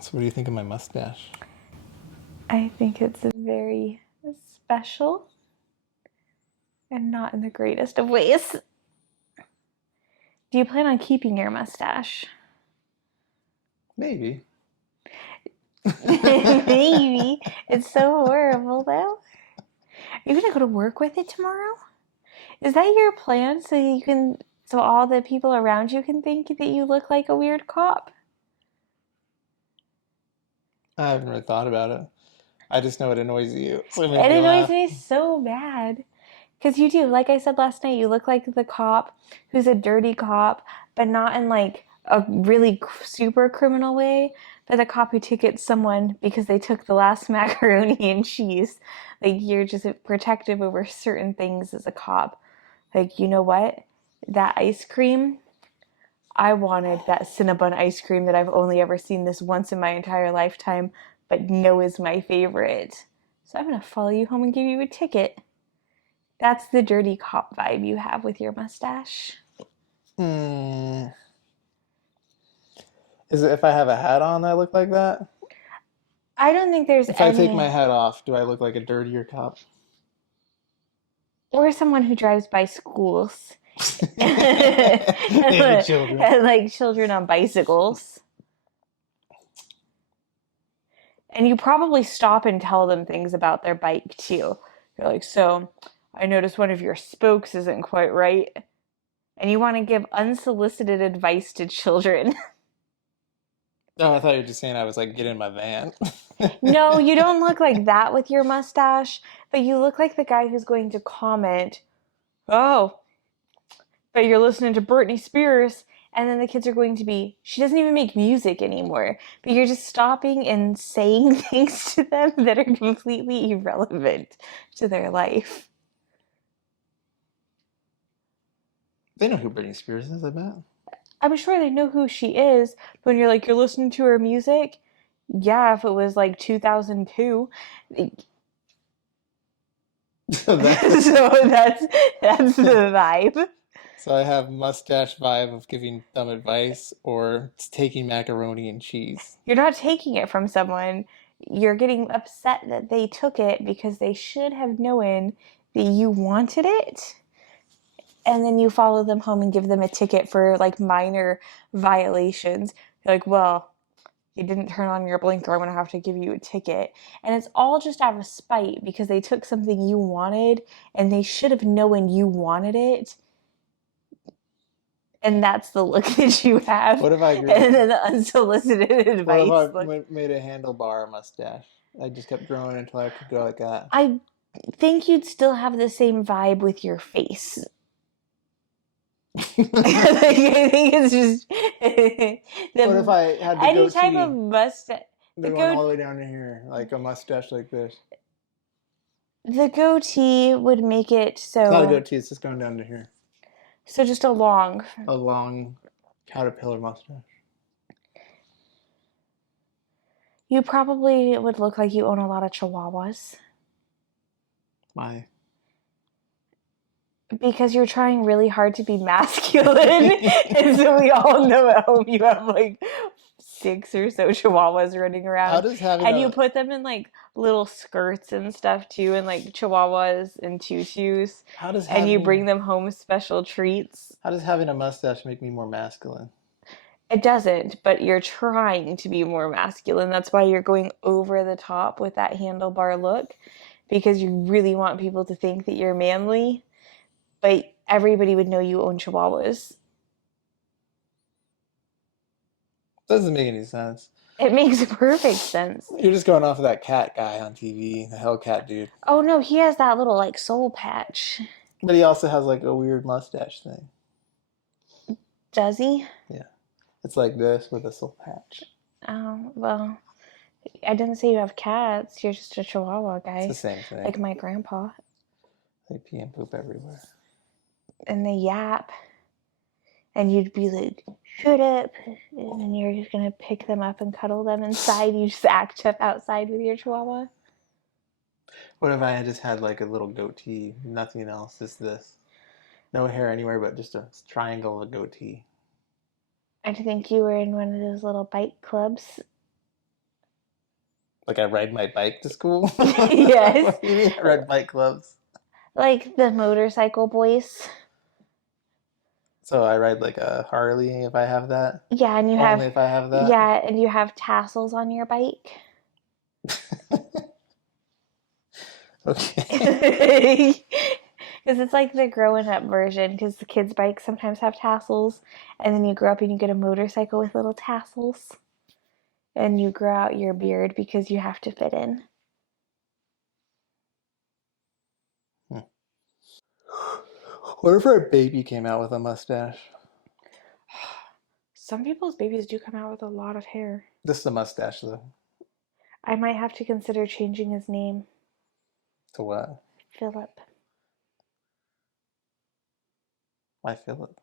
So what do you think of my mustache? I think it's very special and not in the greatest of ways. Do you plan on keeping your mustache? Maybe. Maybe. It's so horrible, though. Are you gonna go to work with it tomorrow? Is that your plan so all the people around you can think that you look like a weird cop? I haven't really thought about it. I just know it annoys you, so it made It me annoys laugh. me so bad. Because you do. Like I said last night, you look like the cop who's a dirty cop, but not in like a really super criminal way, but the cop who tickets someone because they took the last macaroni and cheese. Like you're just protective over certain things as a cop. Like, you know what? That ice cream, I wanted that Cinnabon ice cream that I've only ever seen this once in my entire lifetime, but no is my favorite. So I'm going to follow you home and give you a ticket. That's the dirty cop vibe you have with your mustache. Hmm. Is it if I have a hat on I look like that? I don't think there's If I take my any, hat off, do I look like a dirtier cop? or someone who drives by schools Maybe children. and like children on bicycles. And you probably stop and tell them things about their bike too. You're like, so I noticed one of your spokes isn't quite right. And you want to give unsolicited advice to children. Oh, I thought you were just saying I was like, get in my van. No, you don't look like that with your mustache, but you look like the guy who's going to comment, oh, but you're listening to Britney Spears, and then the kids are going to be, she doesn't even make music anymore, but you're just stopping and saying things to them that are completely irrelevant to their life. They know who Britney Spears is, I bet. I'm sure they know who she is, but when you're like, you're listening to her music, yeah, if it was like 2002. So that So that's the vibe. so I have mustache vibe of giving them advice or taking macaroni and cheese. You're not taking it from someone. You're getting upset that they took it because they should have known that you wanted it. And then you follow them home and give them a ticket for like minor violations. You're like, well, you didn't turn on your blinker. I'm going to have to give you a ticket. And it's all just out of spite because they took something you wanted and they should have known you wanted it. And that's the look that you have. What if I grew And then the unsolicited What if advice I look. made a handlebar mustache? I just kept growing until I could go like that. I think you'd still have the same vibe with your face. I think it's just What if the I had the any type of goatee mustache. The going go all the way down to here, like a mustache like this? the goatee would make it It's not a so goatee, it's just going down to here. just a long. A long caterpillar mustache. You probably would look like you own a lot of chihuahuas My. because you're trying really hard to be masculine, and so we all know at home you have like six or so chihuahuas running How around, does having and you a put them in like little skirts and stuff too, and like chihuahuas and tutus, how does and you bring having them home special treats. how does having a mustache make me more masculine? It doesn't, but you're trying to be more masculine. That's why you're going over the top with that handlebar look because you really want people to think that you're manly, but everybody would know you own chihuahuas. Doesn't make any sense. It makes perfect sense. You're just going off of that cat guy on TV, the Hellcat dude. Oh no, he has that little like soul patch. But he also has like a weird mustache thing. Does he? Yeah. It's like this with a soul patch. Oh, well, I didn't say you have cats. You're just a chihuahua It's the guy, same thing. like my grandpa. They pee and poop everywhere. And they yap, and you'd be like, shut up. And then you're just gonna pick them up and cuddle them inside. You just act tough outside with your chihuahua. What if I had just had like a little goatee, nothing else, just this? No hair anywhere but just a triangle of a goatee. I think you were in one of those little bike clubs. Like I ride my bike to school? Yes. What do you mean I ride bike clubs? Like the motorcycle boys. So I ride like a Harley if I have that? Yeah, and you Only have if I have that? yeah, and you have tassels on your bike. Okay. Because it's like the growing up version, because the kids' bikes sometimes have tassels, and then you grow up and you get a motorcycle with little tassels, and you grow out your beard because you have to fit in. Hmm. What if our baby came out with a mustache? Some people's babies do come out with a lot of hair. Just a mustache though. I might have to consider changing his name. To what? Philip. Why Philip?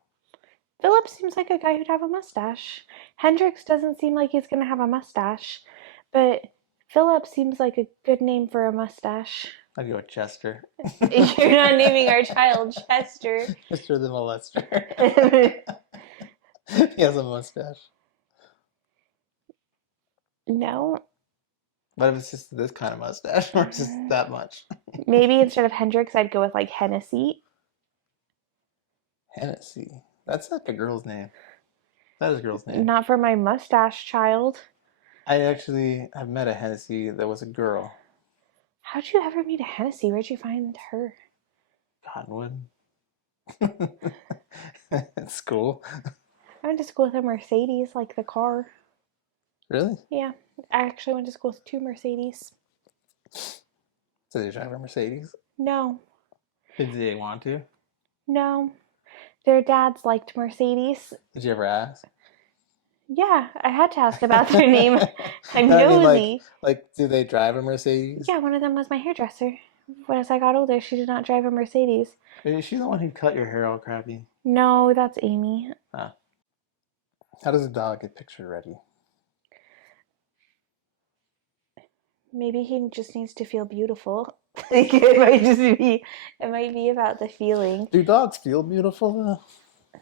Philip seems like a guy who'd have a mustache. Hendrix doesn't seem like he's going to have a mustache, but Philip seems like a good name for a mustache. I'd go with Chester. You're not naming our child Chester. Chester the molester. He has a mustache. No. What if it's just this kind of mustache or just that much? Maybe instead of Hendrix, I'd go with like Hennessy. Hennessy. That's like a girl's name. That is a girl's name. Not for my mustache child. I actually have met a Hennessy that was a girl. How'd you ever meet a Hennessy? Where'd you find her? Cottonwood. At school. I went to school with a Mercedes, like the car. Really? Yeah, I actually went to school with two Mercedes. So they drive a Mercedes? No, Did they want to? no. Their dads liked Mercedes. Did you ever ask? Yeah, I had to ask about their name. I'm No, I mean nosy. do they drive a Mercedes? Yeah, one of them was my hairdresser. When as I got older, she did not drive a Mercedes. Is she the one who cut your hair all crappy? No, that's Amy. Huh. How does a dog get picture ready? Maybe he just needs to feel beautiful. Like it might be about the feeling. Do dogs feel beautiful though?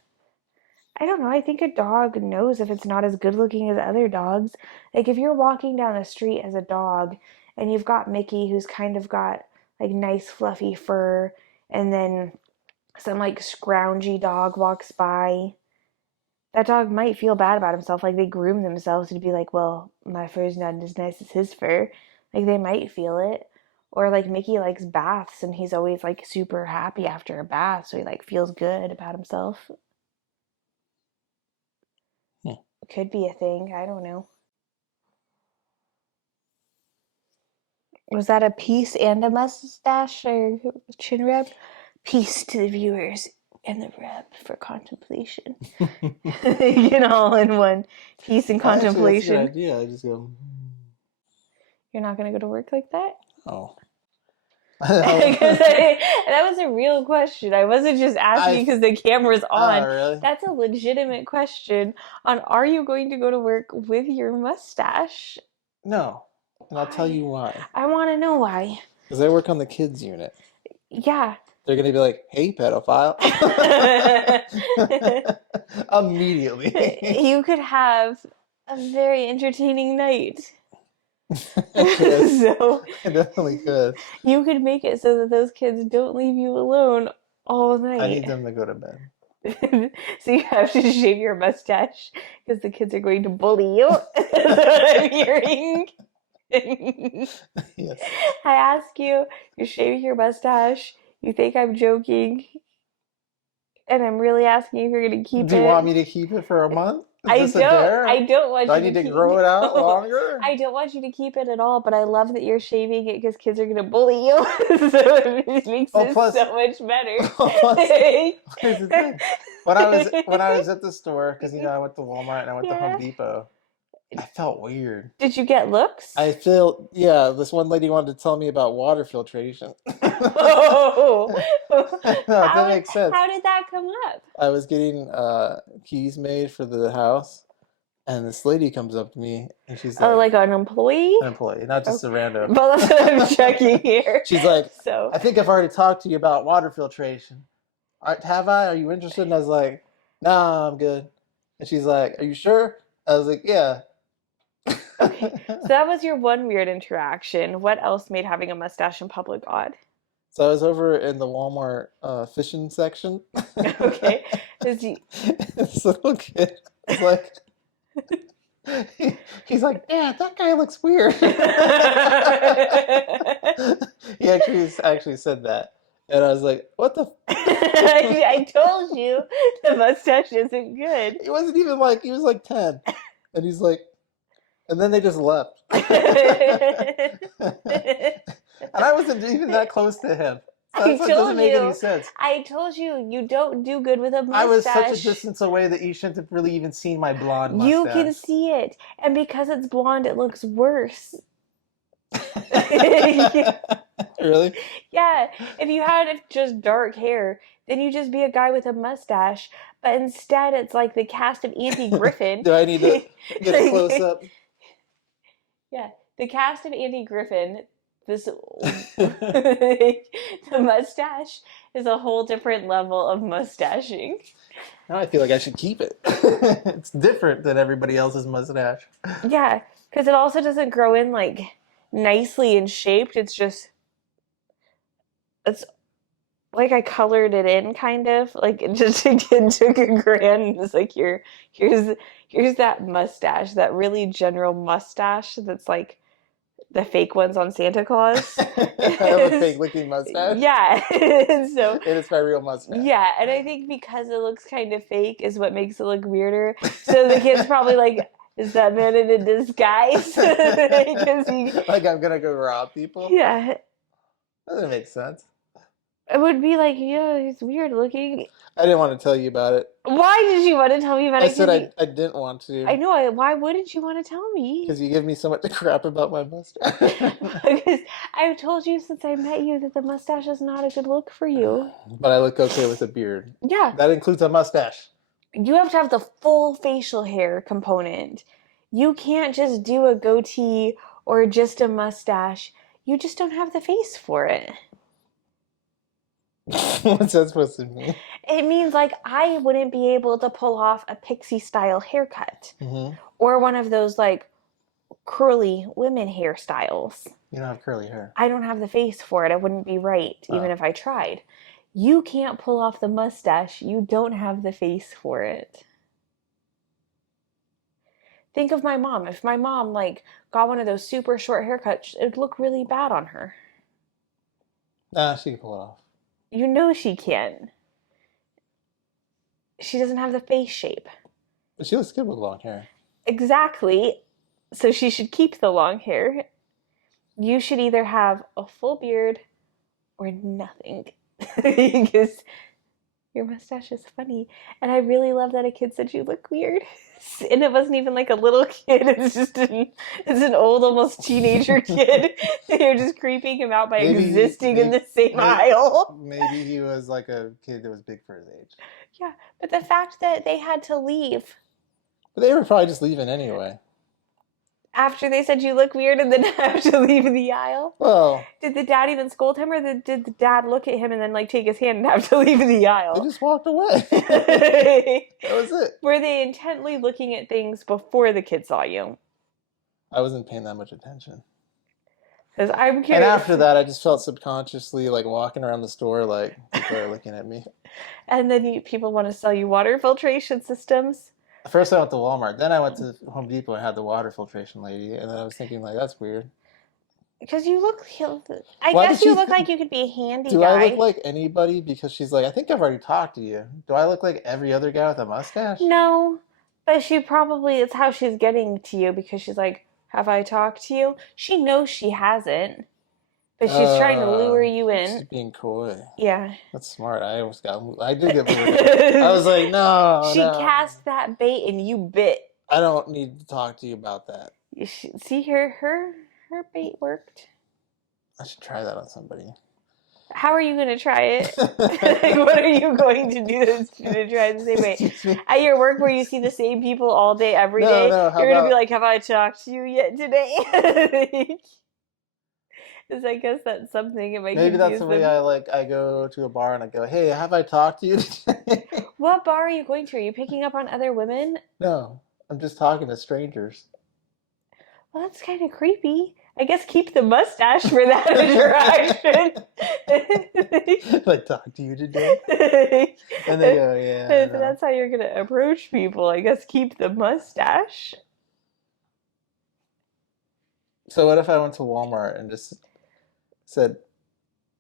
I don't know. I think a dog knows if it's not as good looking as other dogs. Like if you're walking down the street as a dog and you've got Mickey who's kind of got like nice fluffy fur, and then some like scroungy dog walks by, that dog might feel bad about himself. Like they groom themselves to be like, well, my fur's not as nice as his fur. Like they might feel it. Or like Mickey likes baths and he's always like super happy after a bath, so he like feels good about himself. Hmm. Could be a thing. I don't know. Was that a piece and a mustache or chin rub? Peace to the viewers and the rub for contemplation. You know, all in one. Peace and Actually, that's a good contemplation. idea. I just go, You're not going to go to work like that? oh. Because that was a real question. I wasn't just asking because the camera's on. Really? That's a legitimate question on are you going to go to work with your mustache? No. And I'll tell you why. I want to know why. Because I work on the kids unit. Yeah. They're going to be like, hey, pedophile. Immediately. You could have a very entertaining night. Yes, So I definitely could. you could make it so that those kids don't leave you alone all night. I need them to go to bed. So you have to shave your mustache because the kids are going to bully you. That's what I'm hearing. Yes. I ask you, you're shaving your mustache. You think I'm joking, and I'm really asking if you're going to keep it. Do you want me to keep it for a month? I don't want Do I you need to to keep grow it out No. longer? I don't want you to keep it at all, but I love that you're shaving it because kids are going to bully you. So it makes it so much better. Here's the thing. When I was at the store, because I went to Walmart and I went to Home Depot, I felt weird. Did you get looks? This one lady wanted to tell me about water filtration. Oh, That makes sense. How did that come up? I was getting keys made for the house, and this lady comes up to me and she's like, "Oh, like an employee? An employee, not just a random." Well, that's what I'm checking here. She's like, so I think I've already talked to you about water filtration. Have I? Are you interested? And I was like, nah, I'm good. And she's like, are you sure? I was like, yeah. Okay, so that was your one weird interaction. What else made having a mustache in public odd? So I was over in the Walmart fishing section. Okay, is you... This little kid was like, he's like, Dad, that guy looks weird. He actually said that, and I was like, what the? I told you the mustache isn't good. He wasn't even like he was like 10, and he's like, and then they just left, and I wasn't even that close to him, so I that's what doesn't told make any you. sense. I told you you don't do good with a I was such a mustache. distance away that you shouldn't have really even seen my blonde You can mustache. see it, and because it's blonde, it looks worse. Really? Yeah, if you had just dark hair, then you'd just be a guy with a mustache. But instead, it's like the cast of Andy Griffin. Do I need to get a close Like, up? yeah, the cast of Andy Griffin. This the mustache is a whole different level of mustaching. Now I feel like I should keep it. It's different than everybody else's mustache. Yeah, because it also doesn't grow in like nicely and shaped. It's like I colored it in kind of like it just took a grand and was like here's that mustache, that really general mustache that's like the fake ones on Santa Claus. I have a fake looking mustache. Yeah. So It is my real mustache. yeah, and I think because it looks kind of fake is what makes it look weirder. So the kid's probably like, is that man in a disguise? Like I'm gonna go rob people? Yeah, Doesn't make sense. it would be like, yeah, he's weird looking. I didn't want to tell you about it. Why did you want to tell me about I it? said I didn't want to. I know. Why wouldn't you want to tell me? Because you give me so much crap about my mustache. Because I've told you since I met you that the mustache is not a good look for you. But I look okay with a beard. Yeah. That includes a mustache. You have to have the full facial hair component. You can't just do a goatee or just a mustache. You just don't have the face for it. What's that supposed to mean? It means like I wouldn't be able to pull off a pixie style haircut or one of those like curly women hairstyles. You don't have curly hair. I don't have the face for it. I wouldn't be right even if I tried. You can't pull off the mustache. You don't have the face for it. Think of my mom. If my mom like got one of those super short haircuts, it would look really bad on her. Nah, she can pull it off. You know she can. She doesn't have the face shape. But she looks good with long hair. Exactly. So she should keep the long hair. You should either have a full beard or nothing. Because your mustache is funny. And I really love that a kid said you look weird. And it wasn't even like a little kid. It's an old, almost teenager kid. You're just creeping him out by existing in the same aisle. Maybe he was like a kid that was big for his age. Yeah, but the fact that they had to leave. But they were probably just leaving anyway. After they said you look weird and then have to leave the aisle? Well, did the dad even scold him, or did the dad look at him and then like take his hand and have to leave the aisle? They just walked away. That was it. Were they intently looking at things before the kid saw you? I wasn't paying that much attention. Because I'm curious. And after that, I just felt subconsciously like walking around the store like people are looking at me. And then people want to sell you water filtration systems. First I went to Walmart, then I went to Home Depot and had the water filtration lady, and then I was thinking like, that's weird. Because you look, I guess you look like you could be a handy guy. Do I look like anybody? Because she's like, I think I've already talked to you. Do I look like every other guy with a mustache? No, but she probably, it's how she's getting to you because she's like, have I talked to you? She knows she hasn't, but she's trying to lure you in. She's being coy. Yeah. That's smart. I did get lured. I was like, no. She cast that bait and you bit. I don't need to talk to you about that. You see, her bait worked. I should try that on somebody. How are you going to try it? What are you going to do to try the same way? At your work where you see the same people all day, every day, you're going to be like, have I talked to you yet today? I guess that's something. It might Maybe that's the way I go to a bar and I go, hey, have I talked to you today? What bar are you going to? Are you picking up on other women? No, I'm just talking to strangers. Well, that's kind of creepy. I guess keep the mustache for that interaction. Like, talk to you today? And they go, yeah, I If know. that's how you're gonna approach people, I guess keep the mustache. So what if I went to Walmart and just said,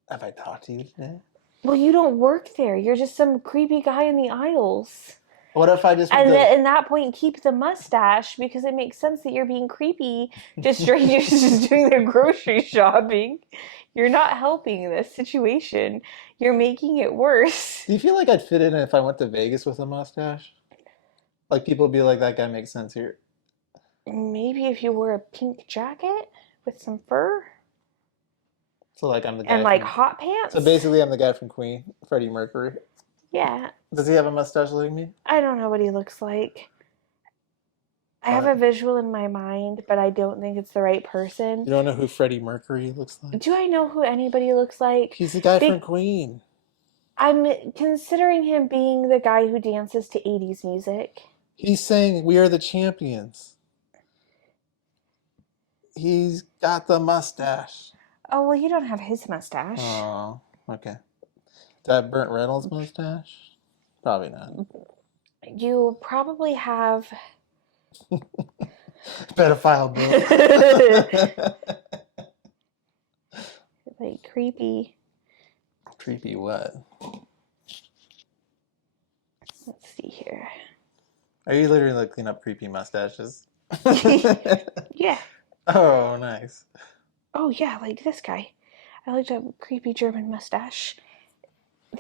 have I talked to you today? Well, you don't work there. You're just some creepy guy in the aisles. What if I just went And to, at that point, keep the mustache because it makes sense that you're being creepy to strangers just doing their grocery shopping. You're not helping this situation. You're making it worse. do you feel like I'd fit in if I went to Vegas with a mustache? Like people would be like, that guy makes sense here. Maybe if you wore a pink jacket with some fur So like I'm the and guy like from, hot so pants. basically I'm the guy from Queen, Freddie Mercury. Yeah. Does he have a mustache like me? I don't know what he looks like. I have What? a visual in my mind, but I don't think it's the right person. You don't know who Freddie Mercury looks like? Do I know who anybody looks like? He's the guy from Be- Queen. I'm considering him being the guy who dances to 80s music. He's saying we are the champions. He's got the mustache. Oh, well, you don't have his mustache. Oh, okay. That Burt Reynolds mustache? Probably not. You probably have. Pedophile Bill. Like, creepy. Creepy what? Let's see here. Are you literally looking up creepy mustaches? Yeah. Oh, nice. Oh, yeah, like this guy. I looked up creepy German mustache.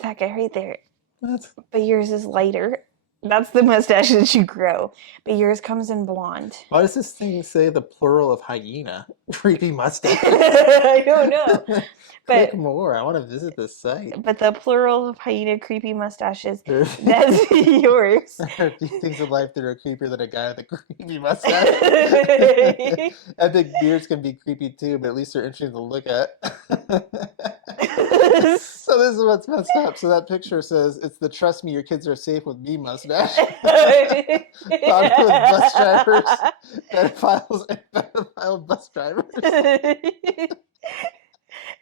That guy right there. What? But yours is lighter. That's the mustache that you grow. But yours comes in blonde. Why does this thing say the plural of hyena? Creepy mustache. I don't know. Click But more. I want to visit this site. the plural of hyena creepy mustaches, There that's yours. are a few things in life that are creepier than a guy with a creepy mustache. Epic beards can be creepy too, but at least they're interesting to look at. So this is what's messed up. So that picture says it's the trust me, your kids are safe with me mustache. Popular with bus drivers, pedophiles, and pedophile bus drivers.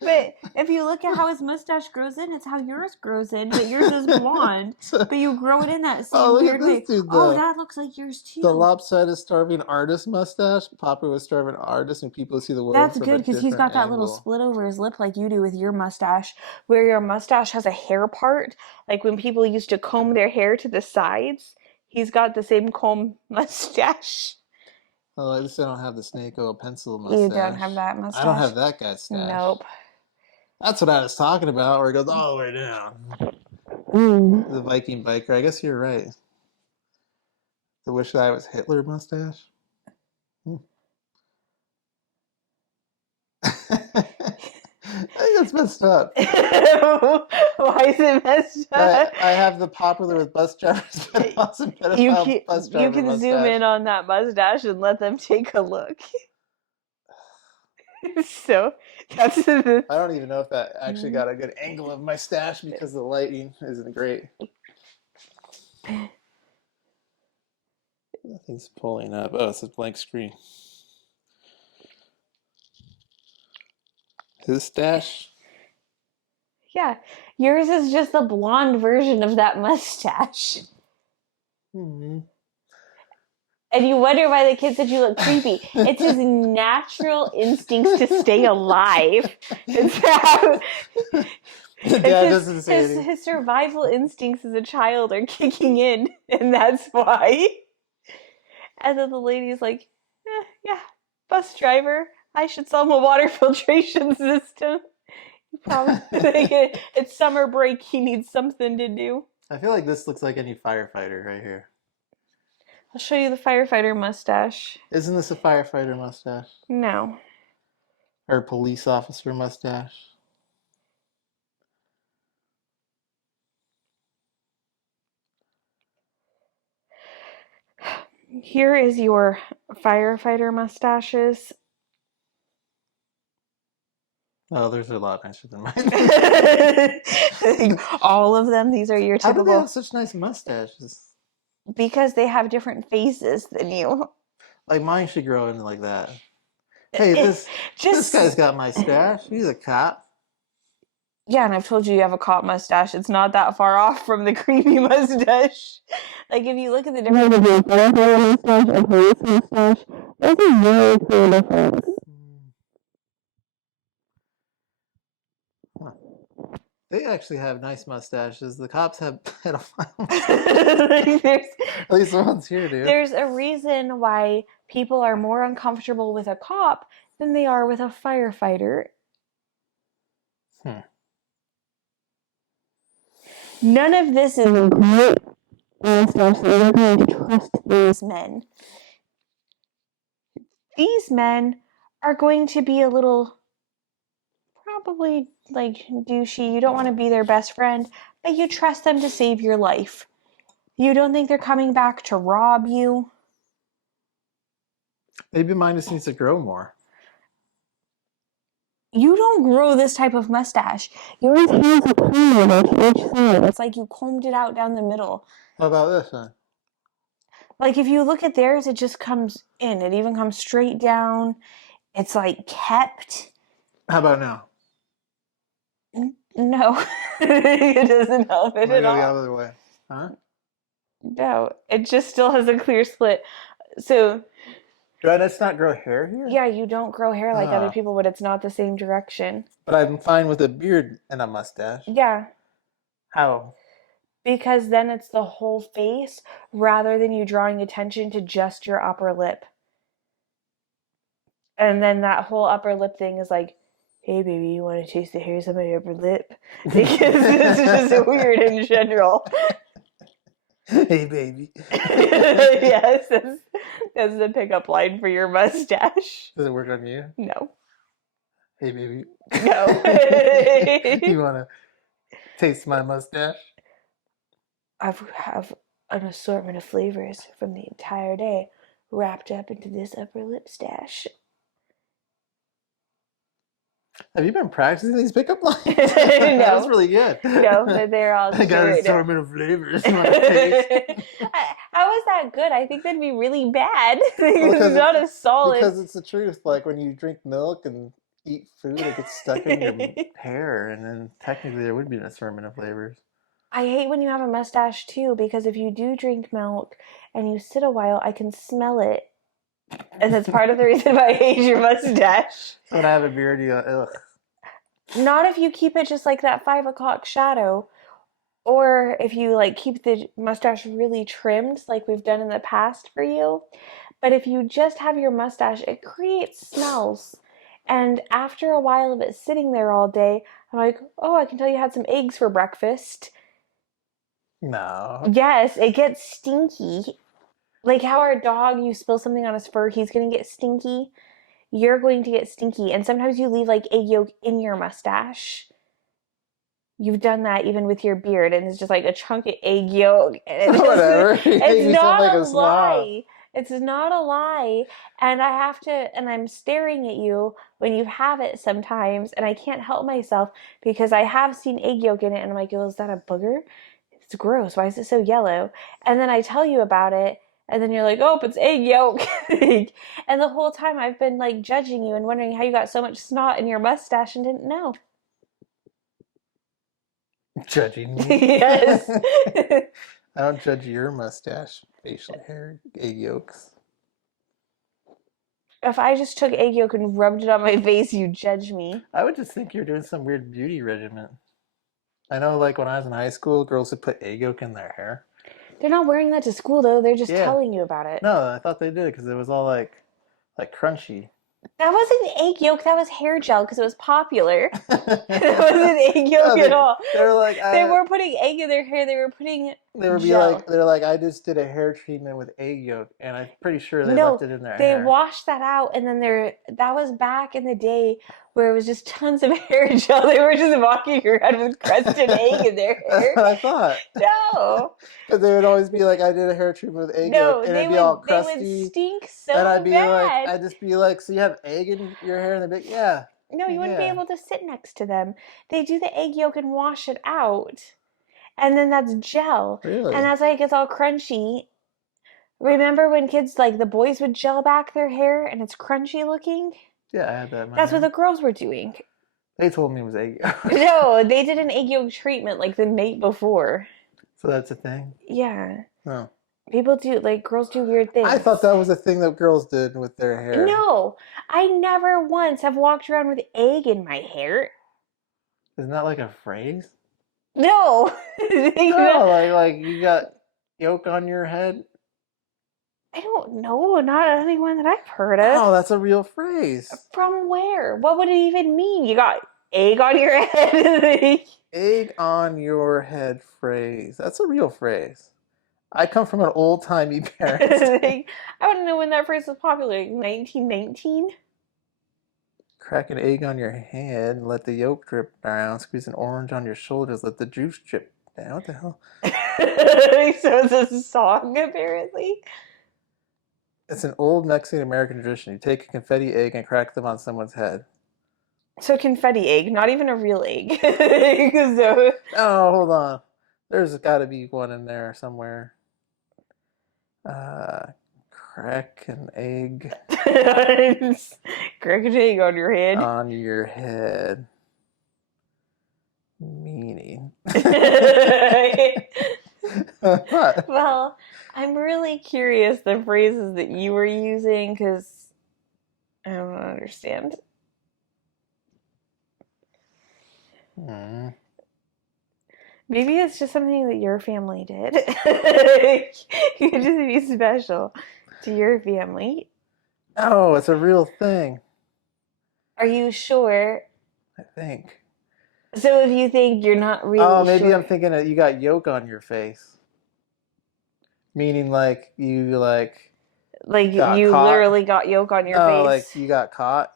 But if you look at how his mustache grows in, it's how yours grows in, but yours is blonde. But you grow it in that same weird way. Dude, Oh, that looks like yours too. The lopsided starving artist mustache. Popular with starving artists, and people see the world. That's good because he's got that little split over his lip like you do with your mustache, where your mustache has a hair part. Like when people used to comb their hair to the sides, he's got the same comb mustache. Oh, at least I don't have the snake oil pencil mustache. You don't have that mustache. I don't have that guy's stash. Nope. That's what I was talking about, where it goes all the way down. The Viking biker. I guess you're right. The wish that I was Hitler mustache. I think that's messed up. Why is it messed up? I have the popular with bus drivers, but also pedophile bus driver You can mustache. zoom in on that mustache and let them take a look. So that's I don't even know if that actually got a good angle of my stash because the lighting isn't great. Nothing's pulling up. Oh, it's a blank screen. His stash? Yeah, yours is just the blonde version of that mustache. Mm-hmm. And you wonder why the kid said you look creepy. It's his natural instincts to stay alive. It's how his survival instincts as a child are kicking in, and that's why. And then the lady's like, yeah, bus driver, I should sell him a water filtration system. Probably it's summer break, he needs something to do. I feel like this looks like any firefighter right here. I'll show you the firefighter mustache. Isn't this a firefighter mustache? No. Or a police officer mustache? Here is your firefighter mustaches. Oh, there's a lot nicer than mine. All of them, these are your typical. How do they have such nice mustaches? Because they have different faces than you. Like mine should grow into like that. Hey, this Just guy's got my stash. He's a cop. yeah, and I've told you have a cop mustache. It's not that far off from the creepy mustache. Like if you look at the difference between a vampire mustache and police mustache, there's a very clear difference. Huh. They actually have nice mustaches. The cops have pedophile mustaches. Like, At least the ones here do. there's a reason why people are more uncomfortable with a cop than they are with a firefighter. None of this is a great mustache that you're going to trust these men. These men are going to be a little, probably like douchey. You don't want to be their best friend, but you trust them to save your life. You don't think they're coming back to rob you. Maybe mine just needs to grow more. You don't grow this type of mustache. Yours has a comb on each side. It's like you combed it out down the middle. How about this one? Like if you look at theirs, it just comes in. It even comes straight down. It's like kept. How about now? No, it doesn't help it at Go all. the other way. Huh? No, it just still has a clear split. So Do I just not grow hair here? yeah, you don't grow hair like other people, but it's not the same direction. But I'm fine with a beard and a mustache. Yeah. How? Because then it's the whole face rather than you drawing attention to just your upper lip. And then that whole upper lip thing is like, hey baby, you want to taste the hairs on my upper lip? Because it's just weird in general. Hey baby. Yes, that's the pickup line for your mustache. Does it work on you? No. Hey baby. No. You want to taste my mustache? I have an assortment of flavors from the entire day wrapped up into this upper lip stash. Have you been practicing these pickup lines? No. That was really good. No, they're all I got an great. assortment of flavors in my face. How is that good? I think that'd be really bad. Well, It's not a solid. Because it's the truth. Like when you drink milk and eat food, it gets stuck in your hair, and then technically there would be an assortment of flavors. I hate when you have a mustache too, because if you do drink milk and you sit a while, I can smell it. And that's part of the reason why I hate your mustache. When I have a beard, you go, ugh. Not if you keep it just like that 5 o'clock shadow, or if you like keep the mustache really trimmed like we've done in the past for you. But if you just have your mustache, it creates smells. And after a while of it sitting there all day, I'm like, oh, I can tell you had some eggs for breakfast. No. Yes, it gets stinky. Like how our dog, you spill something on his fur, he's going to get stinky. You're going to get stinky. And sometimes you leave like egg yolk in your mustache. You've done that even with your beard, and it's just like a chunk of egg yolk. And Whatever. It's not like a lie. It's not a lie. And I have to, and I'm staring at you when you have it sometimes, and I can't help myself because I have seen egg yolk in it, and I'm like, oh, is that a booger? It's gross. Why is it so yellow? And then I tell you about it, and then you're like, oh, it's egg yolk. And the whole time I've been like judging you and wondering how you got so much snot in your mustache and didn't know. Judging me? Yes. I don't judge your mustache, facial hair, egg yolks. If I just took egg yolk and rubbed it on my face, you'd judge me. I would just think you're doing some weird beauty regimen. I know, like, when I was in high school, girls would put egg yolk in their hair. They're not wearing that to school, though. They're just telling you about it. No, I thought they did because it was all, like crunchy. That wasn't egg yolk. That was hair gel because it was popular. That wasn't egg yolk at all. They were like, they weren't putting egg in their hair. They were putting gel. They're like, I just did a hair treatment with egg yolk, and I'm pretty sure they left it in their hair. They washed that out, and then that was back in the day where it was just tons of hair gel. They were just walking around with crusted egg in their hair. That's what I thought. No. Because they would always be like, I did a hair treatment with egg yolk, and it'd be all crusty. They would stink so and I'd be bad. I'd just be like, so you have egg in your hair? And they'd be like, yeah. No, you wouldn't be able to sit next to them. They do the egg yolk and wash it out. And then that's gel. Really? And that's like, it's all crunchy. Remember when kids, like the boys would gel back their hair and it's crunchy looking? Yeah, I had that in my That's what hair. the girls were doing. They told me it was egg yolk. No, they did an egg yolk treatment like the night before. So that's a thing? Yeah. Oh. People do, like, girls do weird I things. thought that was a thing that girls did with their hair. No, I never once have walked around with egg in my hair. Isn't that like a phrase? No. No, like you got yolk on your head. I don't know, not anyone that I've heard of. Oh, that's a real phrase. From where? What would it even mean? You got egg on your head? Egg on your head phrase. That's a real phrase. I come from an old-timey parents. I don't know when that phrase was popular. Like 1919? Crack an egg on your hand, let the yolk drip down. Squeeze an orange on your shoulders, let the juice drip down. What the hell? So it's a song, apparently. It's an old Mexican American tradition. You take a confetti egg and crack them on someone's head. So confetti egg, not even a real egg. So... Oh, hold on. There's got to be one in there somewhere. Crack an egg Crack an egg on your head. on your head. Meaning. What? Well, I'm really curious the phrases that you were using because I don't understand. Hmm. Maybe it's just something that your family did. You could just be special to your family. Oh, it's a real thing. Are you sure? I think. So if you think you're not really Oh, maybe sure, I'm thinking that you got yolk on your face. Meaning like you like got you caught. literally got yolk on your No, face. like you got caught.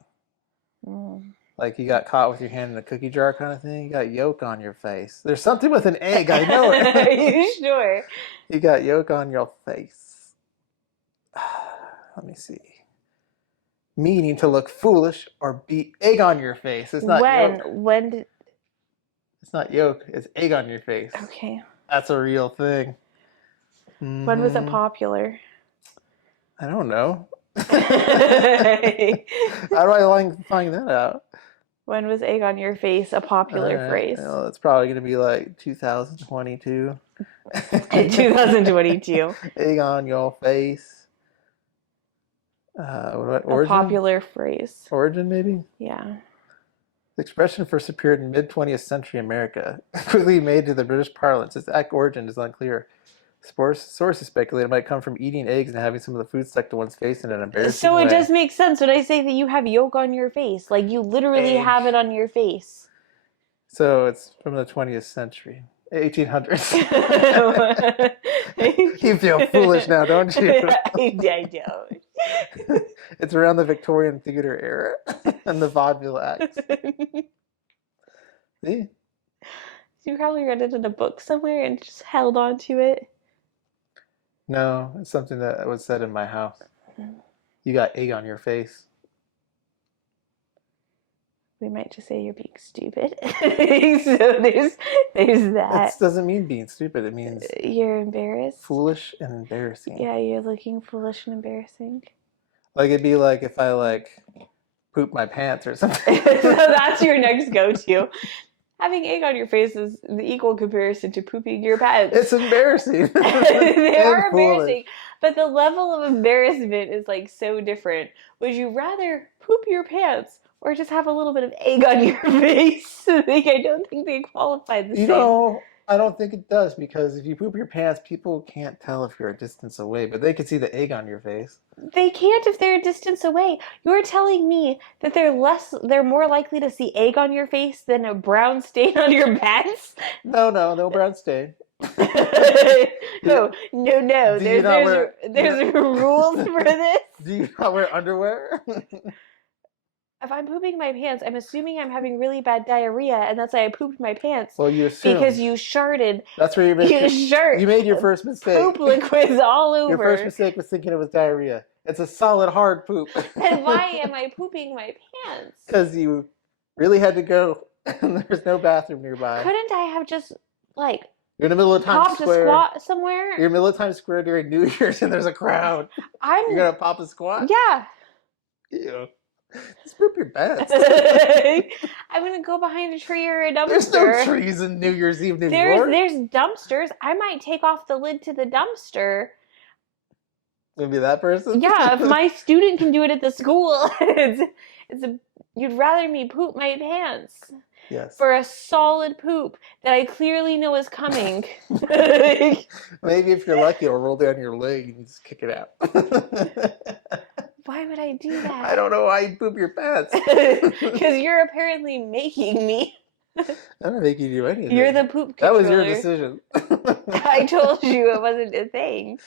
Mm. Like you got caught with your hand in a cookie jar kind of thing. You got yolk on your face. There's something with an egg, I know it. Are you sure? You got yolk on your face. Let me see. Meaning to look foolish or be egg on your face. It's not yolk. When did... It's not yolk. It's egg on your face. Okay. That's a real thing. When was it Mhm. popular? I don't know. When How do I find that out? was egg on your face a popular phrase? Well, it's probably going to be like 2022. 2022. Egg on your face. What A origin? popular phrase. Origin, maybe? Yeah. The expression first appeared in mid-20th century America, quickly made to the British parlance. Its exact origin is unclear. Sources speculate it might come from eating eggs and having some of the food stuck to one's face in an embarrassing So way. it does make sense when I say that you have yolk on your face. Like you literally Egg. have it on your face. So it's from the 20th century. 1800s. You feel foolish now, don't you? I don't. It's around the Victorian theater era and the vaudeville acts. See? You probably read it in a book somewhere and just held on to it. No, it's something that was said in my house. You got egg on your face. We might just say you're being stupid. So there's that. That doesn't mean being stupid. It means You're embarrassed. foolish and embarrassing. Yeah, you're looking foolish and embarrassing. Like it'd be like if I like poop my pants or something. So that's your next go-to. Having egg on your face is the equal comparison to pooping your pants. It's embarrassing. They are foolish. embarrassing, but the level of embarrassment is like so different. Would you rather poop your pants or just have a little bit of egg on your face? Like, I don't think they qualify the same. No, I don't think it does because if you poop your pants, people can't tell if you're a distance away, but they can see the egg on your face. They can't if they're a distance away. You're telling me that they're more likely to see egg on your face than a brown stain on your pants? No brown stain. No. There's rules for this. Do you not wear underwear? If I'm pooping my pants, I'm assuming I'm having really bad diarrhea, and that's why I pooped my pants. Well, you assume. Because you sharted. That's where you made your first mistake. Poop liquids all over. Your first mistake was thinking it was diarrhea. It's a solid, hard poop. And why am I pooping my pants? Because you really had to go, and there's no bathroom nearby. Couldn't I have just, like, you're in the middle of Times Square. Popped a squat somewhere? You're in the middle of Times Square during New Year's, and there's a crowd. You're going to pop a squat? Yeah. Ew. Just poop your pants. I'm gonna go behind a tree or a dumpster. There's no trees in New Year's Eve, New York. There's dumpsters. I might take off the lid to the dumpster. Gonna be that person? Yeah, if my student can do it at the school, you'd rather me poop my pants. Yes. For a solid poop that I clearly know is coming. Maybe if you're lucky, it'll roll down your leg and you just kick it out. Why would I do that? I don't know why you poop your pants. Because you're apparently making me. I'm not making you do anything. You're the poop That controller. was your decision. I told you it wasn't a thing.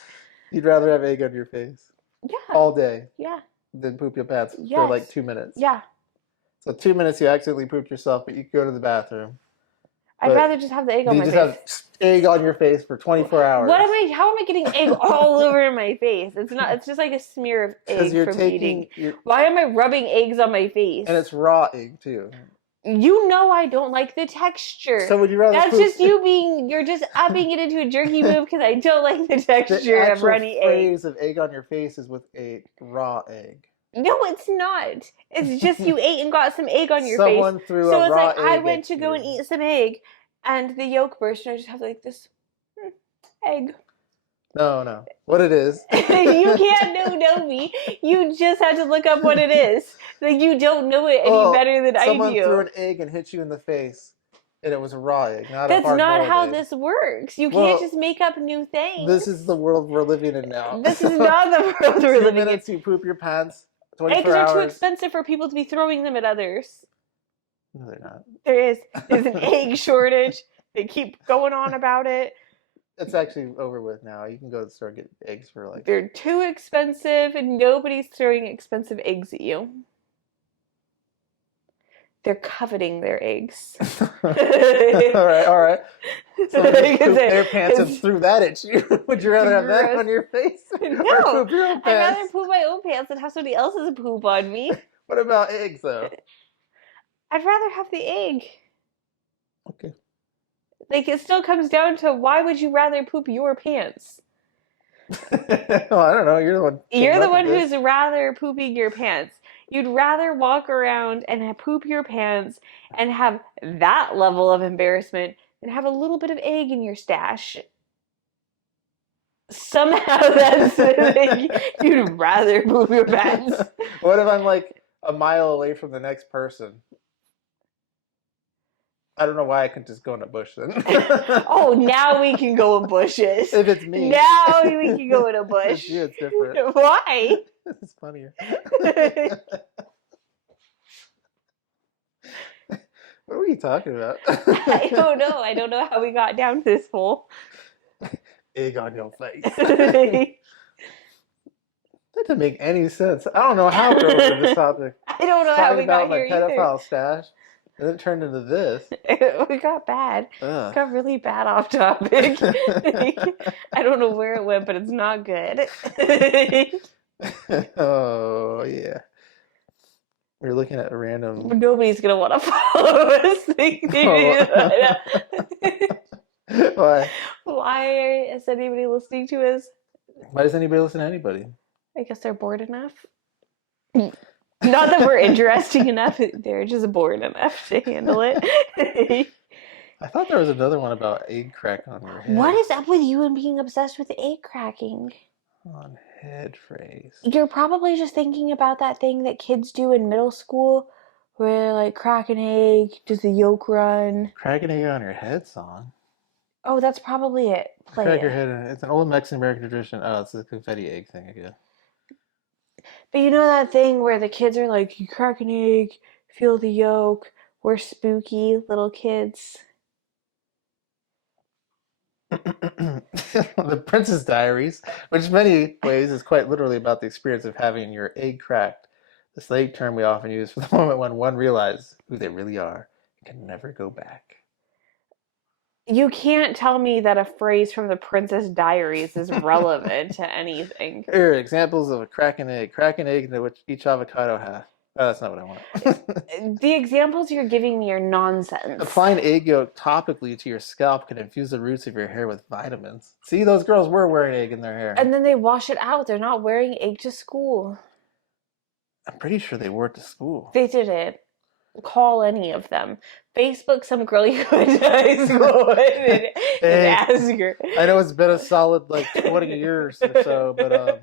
You'd rather have egg on your face? Yeah. All day? Yeah. Than poop your pants for like 2 minutes? Yeah. So 2 minutes you accidentally pooped yourself, but you go to the bathroom. I'd rather just have the egg on my face. You just have egg on your face for 24 hours. How am I getting egg all over my face? It's just like a smear of egg from eating. Why am I rubbing eggs on my face? And it's raw egg too. You know I don't like the texture. So would you rather That's just you're just upping it into a jerky move because I don't like the texture of runny egg. The phrase of egg on your face is with a raw egg. No, it's not. It's just you ate and got some egg on your face. Someone threw a raw egg. So it's like I went to go and eat some egg, and the yolk burst, and I just have like this egg. No. What it is? You can't know me. You just have to look up what it is. Like you don't know it any better than I do. Someone threw an egg and hit you in the face, and it was a raw egg, not That's a hard-boiled not how egg. this works. You can't just make up new things. This is the world we're living in now. This is not the world we're living in. 2 minutes, you poop your pants. 24 Eggs are hours. too expensive for people to be throwing them at others. No, they're not. There is. There's an egg shortage. They keep going on about it. It's actually over with now. You can go to the store and get eggs for like... They're too expensive and nobody's throwing expensive eggs at you. They're coveting their eggs. all right. So they pooped their pants and threw that at you. Would you rather have that on your face? No. Or poop your own pants? I'd rather poop my own pants than have somebody else's poop on me. What about eggs, though? I'd rather have the egg. Okay. Like, it still comes down to why would you rather poop your pants? Well, I don't know. You're the one. You're the one who's rather pooping your pants. You'd rather walk around and poop your pants and have that level of embarrassment than have a little bit of egg in your stash. Somehow that's you'd rather poop your pants. What if I'm like a mile away from the next person? I don't know why I couldn't just go in a bush then. Oh, now we can go in bushes. If it's me. Now we can go in a bush. It's you, it's different. Why? It's funnier. What are we talking about? I don't know. I don't know how we got down this hole. Egg on your face. That doesn't make any sense. I don't know how we're over this topic. I don't know how we got here either. About my pedophile stash. And then it turned into this. We got bad. Ugh. Got really bad off topic. I don't know where it went, but it's not good. Oh, yeah. We're looking at a random... Nobody's going to want to follow us. Why? Why is anybody listening to us? Why does anybody listen to anybody? I guess they're bored enough. Not that we're interesting enough. They're just bored enough to handle it. I thought there was another one about egg crack on your head. What is up with you and being obsessed with egg cracking? On head phrase. You're probably just thinking about that thing that kids do in middle school where they like crack an egg, does the yolk run. Crack an egg on your head song? Oh, that's probably it. Play crack it. your head in it. It's an old Mexican-American tradition. Oh, it's a confetti egg thing, I guess. But you know that thing where the kids are like, you crack an egg, feel the yolk, we're spooky little kids. The Princess Diaries, which in many ways is quite literally about the experience of having your egg cracked. The slave term we often use for the moment when one realizes who they really are and can never go back. You can't tell me that a phrase from the Princess Diaries is relevant to anything. Here are examples of a crack an egg. Crack an egg into which each avocado has. Oh, that's not what I want. The examples you're giving me are nonsense. Applying egg yolk topically to your scalp can infuse the roots of your hair with vitamins. See, those girls were wearing egg in their hair. And then they wash it out. They're not wearing egg to school. I'm pretty sure they wore it to school. They didn't call any of them. Facebook some girl you went to high school with and Hey, ask her. I know it's been a solid like 20 years or so, but I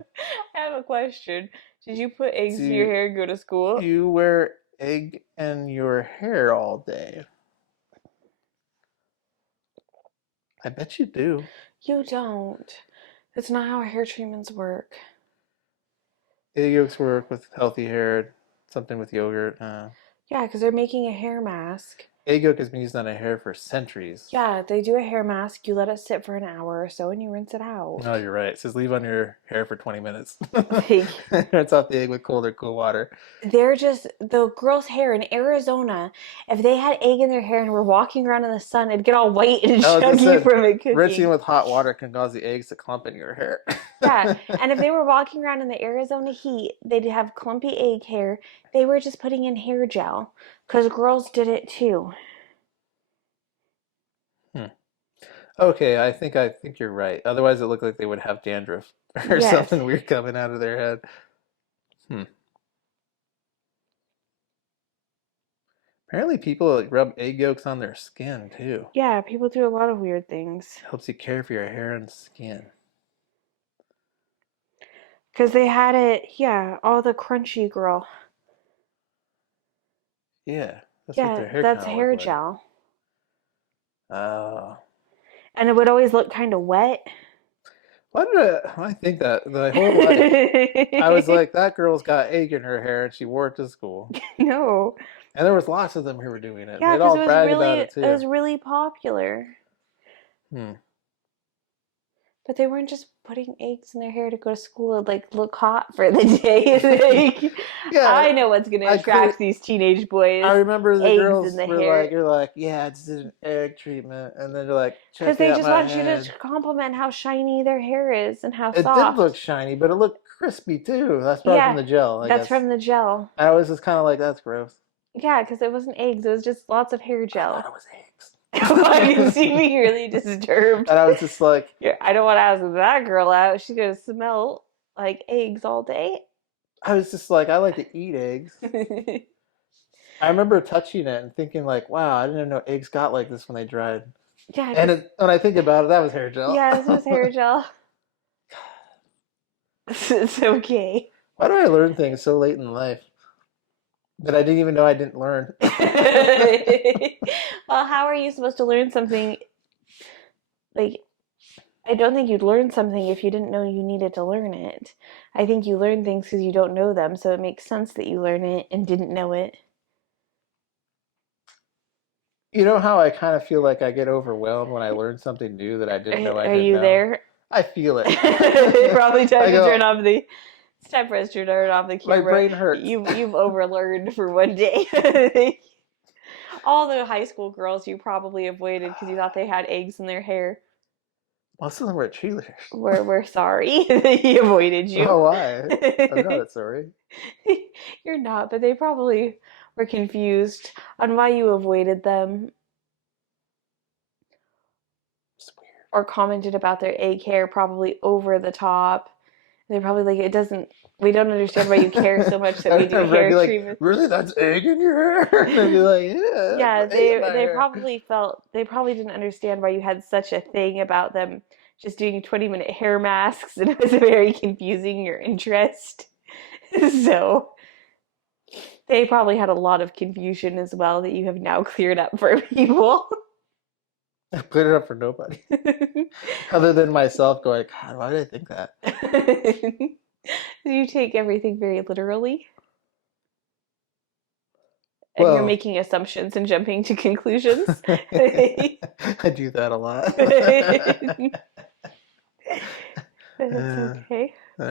have a question. Did you put eggs in your do hair and go to school? you wear egg in your hair all day? I bet you do. You don't. That's not how hair treatments work. Egg yolks work with healthy hair, something with yogurt. Yeah, because they're making a hair mask. Egg yolk has been used on a hair for centuries. Yeah, they do a hair mask. You let it sit for an hour or so and you rinse it out. No, you're right. It says leave on your hair for 20 minutes. Like, Rinse off the egg with cold or cool water. they're just the girls' hair in Arizona. If they had egg in their hair and were walking around in the sun, it'd get all white and chunky from it Rinsing cooking. with hot water can cause the eggs to clump in your hair. Yeah, and if they were walking around in the Arizona heat, they'd have clumpy egg hair. They were just putting in hair gel because girls did it too. Hmm. Okay, I think you're right. Otherwise, it looked like they would have dandruff or Yes. something weird coming out of their head. Hmm. Apparently, people like, rub egg yolks on their skin too. Yeah, people do a lot of weird things. Helps you care for your hair and skin. Because they had it, yeah, all the crunchy girl. Yeah, that's what Yeah, their hair that's kind of hair looked like. gel. Oh. And it would always look kind of wet. Why did I think that the whole life? I was like, that girl's got egg in her hair and she wore it to school. No. And there was lots of them who were doing it. Yeah, They'd because all brag about it it too. was really popular. Hmm. But they weren't just putting eggs in their hair to go to school and like look hot for the day. Like, Yeah, I know what's gonna I attract could. these teenage boys. I remember the Eggs in girls the were hair. like, "You're like, yeah, it's an egg treatment," and then they're like, Because "Check they out just my want you to head." compliment how shiny their hair is and how It did look soft. shiny, but it looked crispy too. That's probably from Yeah, the gel, I that's guess. from the gel. I was just kind of like, "That's gross." Yeah, because it wasn't eggs, it was just lots of hair I thought gel. it was eggs. I can see me really disturbed. And I was just like, Yeah, I don't want to ask that girl out. She's gonna smell like eggs all day. I like to eat eggs. I remember touching it and thinking like, wow, I didn't know eggs got like this when they dried. Yeah, And 'cause when I think about it, that was hair gel. yeah, this was hair gel. It's okay. Why do I learn things so late in life that I didn't even know I didn't learn? Well, how are you supposed to learn something? Like, I don't think you'd learn something if you didn't know you needed to learn it. I think you learn things because you don't know them, so it makes sense that you learn it and didn't know it. You know how I kind of feel like I get overwhelmed when I learn something new that I didn't know I Are didn't you know? there? I feel it. Probably time I to go, turn off the. It's time for us to turn off the my camera. brain hurts. You've overlearned for one day. All the high school girls you probably avoided because you thought they had eggs in their hair. Most of them were cheerleaders. We're sorry he avoided you. Oh, why? I'm not sorry. You're not, but they probably were confused on why you avoided them It's weird. or commented about their egg hair probably over the top. They're probably like, it doesn't, we don't understand why you care so much that we do I'd hair be like, treatment. really? That's egg in your hair? And I'd be like, yeah, Yeah, that's egg in my they hair. probably felt, they probably didn't understand why you had such a thing about them just doing 20-minute hair masks, and it was very confusing your interest. So they probably had a lot of confusion as well that you have now cleared up for people. I put it up for nobody. Other than myself going, God, why did I think that? You take everything very literally. And you're Well, making assumptions and jumping to conclusions. I do that a lot. That's okay.